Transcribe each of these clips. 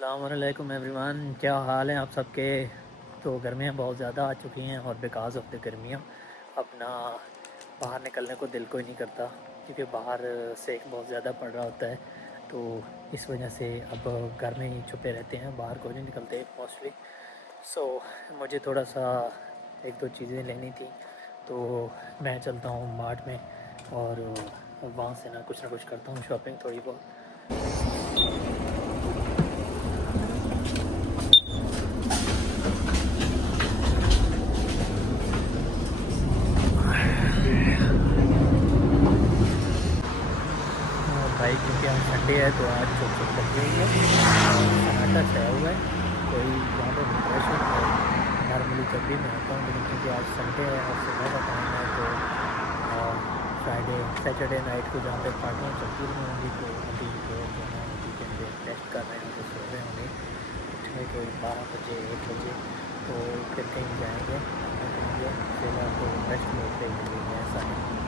अस्सलामुअलैकुम एवरीवन, क्या हाल है आप सबके। तो गर्मियाँ बहुत ज़्यादा आ चुकी हैं और बिकॉज़ ऑफ द गर्मियाँ अपना बाहर निकलने को दिल कोई नहीं करता, क्योंकि बाहर सेक बहुत ज़्यादा पड़ रहा होता है। तो इस वजह से अब घर में ही छुपे रहते हैं, बाहर को नहीं निकलते मोस्टली। सो मुझे थोड़ा सा एक दो चीज़ें लेनी थी, तो मैं चलता हूँ मार्ट में और वहाँ से ना कुछ करता हूँ शॉपिंग थोड़ी बहुत। भाई क्योंकि आज संडे है तो आज चुप चुप लगी हुई है और सन्नाटा छाया हुआ है, कोई यहाँ पर रश नहीं है। नॉर्मली जब भी मैं आता हूँ, लेकिन क्योंकि आज संडे है और सुबह का टाइम है तो फ्राइडे सैटरडे नाइट को जहाँ पे पार्टियाँ चलती रही होंगी, तो अभी लोग जो है वीकेंड पे रेस्ट कर रहे होंगे, सो रहे होंगे, उठेंगे कोई 12 बजे 1 बजे, तो फिर कहीं जाएँगे घूमने फिरेंगे। फिलहाल तो रेस्ट मोड पे ज़िंदगी है, ऐसा है।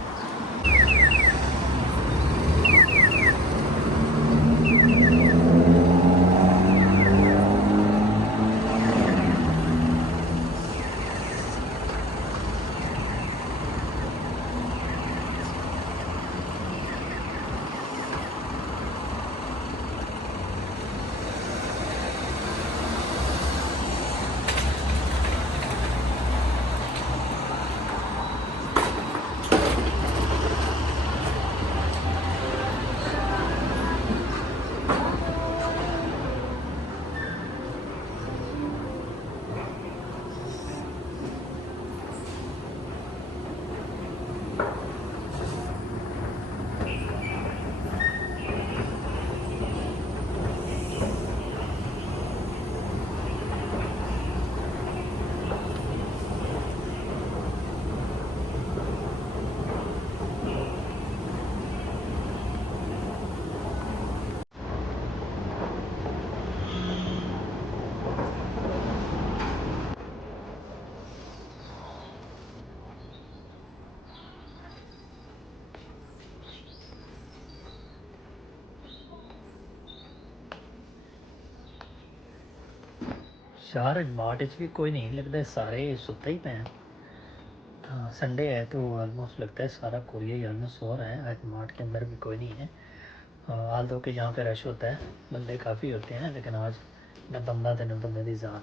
यार मार्ट च भी कोई नहीं लगता, सारे सुते ही पे हैं। हाँ संडे है तो ऑलमोस्ट लगता है सारा कोरिया ही ऑलमोस्ट सो रहा है। आज मार्ट के अंदर भी कोई नहीं है। हाल दो कि यहाँ पे रश होता है, बंदे काफ़ी होते हैं, लेकिन आज न बंदा थे न बंदे की जान।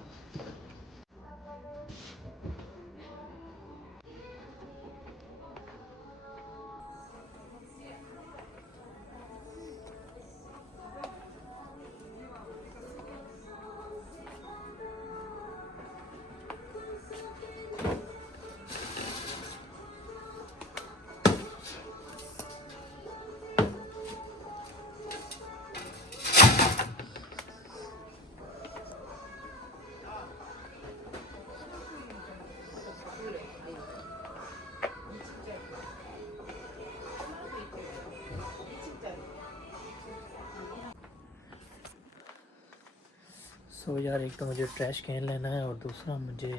सो यार एक तो मुझे ट्रैश कैन लेना है और दूसरा मुझे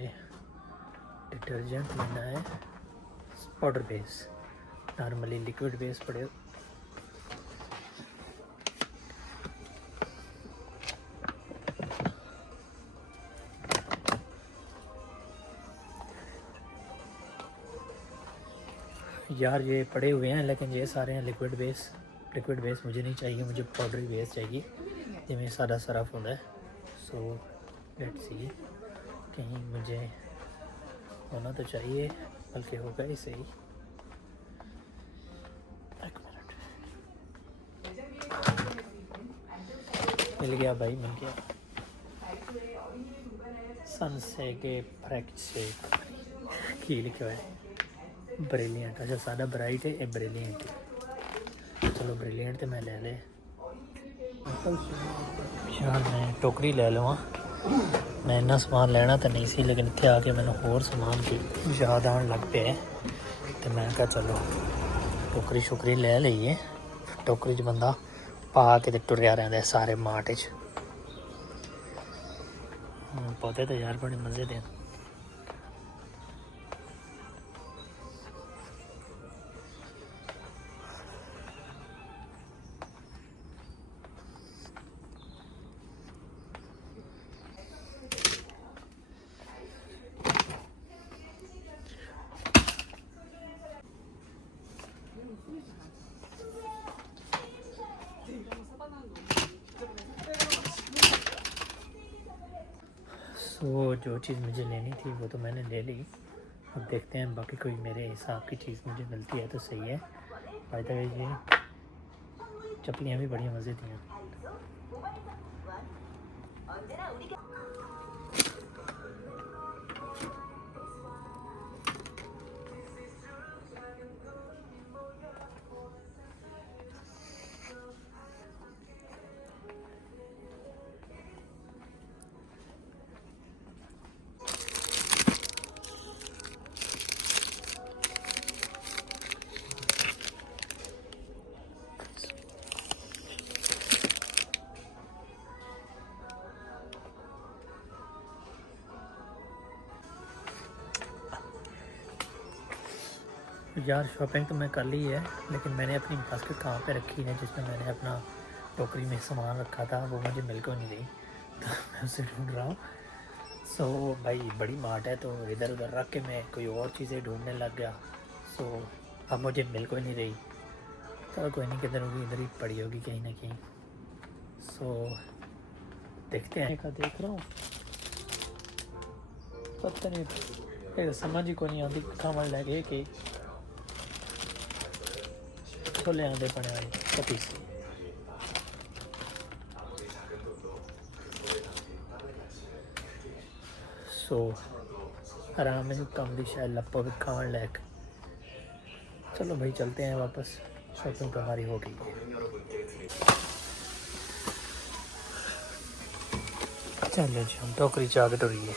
डिटर्जेंट लेना है powder base. Normally liquid base पड़े। यार ये पड़े हुए हैं, लेकिन ये सारे हैं लिक्विड बेस। लिक्विड बेस मुझे नहीं चाहिए, मुझे पाउडरी बेस चाहिए जिसमें सादा सरफ होता है। सो लेट्स सी, कहीं मुझे होना तो चाहिए, बल्कि होगा ही सही। एक मिनट, मिल गया भाई, मिल गया। सनसेगे फ्रैक्ट से की लिखा हुआ है ब्रिलियंट। अच्छा सादा ब्राइट है, ये ब्रिलियंट है। चलो ब्रिलियंट तो मैं ले ले। यार मैं टोकरी ले लवां, मैं इन्ना समान लेना तो नहीं सी, लेकिन इतने आके मैंने होर समान की याद आने लग पे, तो मैं क्या चलो टोकरी शोकरी ले लीए। टोकरी च बंदा पा के टुरया रहा है सारे मार्ट च। पौधे तो यार बड़े मज़े दे। सो जो चीज़ मुझे लेनी थी वो तो मैंने ले ली। अब देखते हैं बाकी कोई मेरे हिसाब की चीज़ मुझे मिलती है तो सही है। बाय द वे ये चप्पलियाँ भी बड़ी मज़े दी हैं। यार शॉपिंग तो मैं कर ली है, लेकिन मैंने अपनी बास्केट कहाँ पे रखी है जिसमें मैंने अपना टोकरी में सामान रखा था, वो मुझे मिल को नहीं रही। तो मैं उसे ढूंढ रहा हूँ। सो भाई बड़ी मार्ट है तो इधर उधर रख के मैं कोई और चीज़ें ढूंढने लग गया। सो अब मुझे मिल को नहीं रही। चलो कोई नहीं, किधर होगी, इधर ही पड़ी होगी कहीं ना कहीं। सो देखते हैं। का देख रहा हूँ, पता नहीं समझ ही को नहीं आती खावन लगे कि छोले आंदे पड़े आए पपीस। सो आराम से कम दी शायद लप्पो भी खावन लैक। चलो भाई चलते हैं वापस, शॉपिंग तो हमारी हो गई है। चलो जी हम टोकरी चाक टुरी है।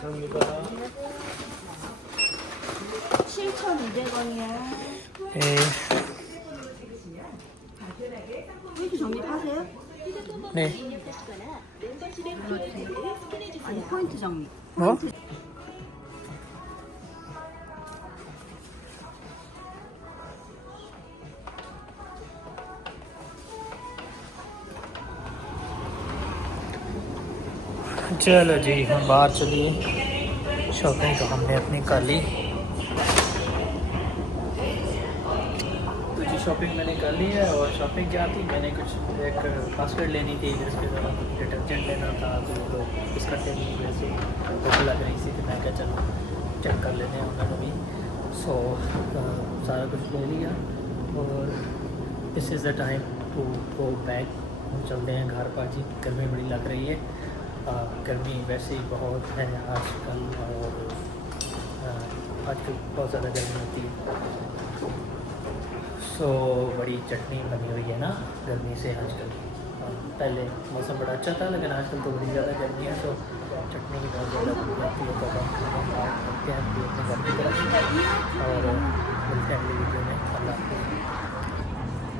감사합니다. 7,200원이요. 네. 포인트 적립하세요? 네. 아니 포인트 적립. 뭐? चलो जी हम बाहर चलिए। शॉपिंग तो हमने अपनी कर ली। तो जी शॉपिंग मैंने कर ली है। और शॉपिंग क्या थी, मैंने कुछ एक बास्केट लेनी थी, जिसके बाद डिटर्जेंट लेना था, तो लोग बिस्कट लेनी थी, वैसे भूख लग रही थी तो मैं क्या चलो चेक कर लेते हैं उन्होंने भी। सो सारा कुछ ले लिया और this is the time to go back. हम चलते हैं घर पर जी, गर्मी बड़ी लग रही है। गर्मी वैसे ही बहुत है आजकल, और आजकल बहुत ज़्यादा गर्मी होती है। सो बड़ी चटनी बनी हुई है ना गर्मी से आजकल। पहले मौसम बड़ा अच्छा था, लेकिन आजकल तो बड़ी ज़्यादा गर्मी है, तो चटनी की बहुत ज़्यादा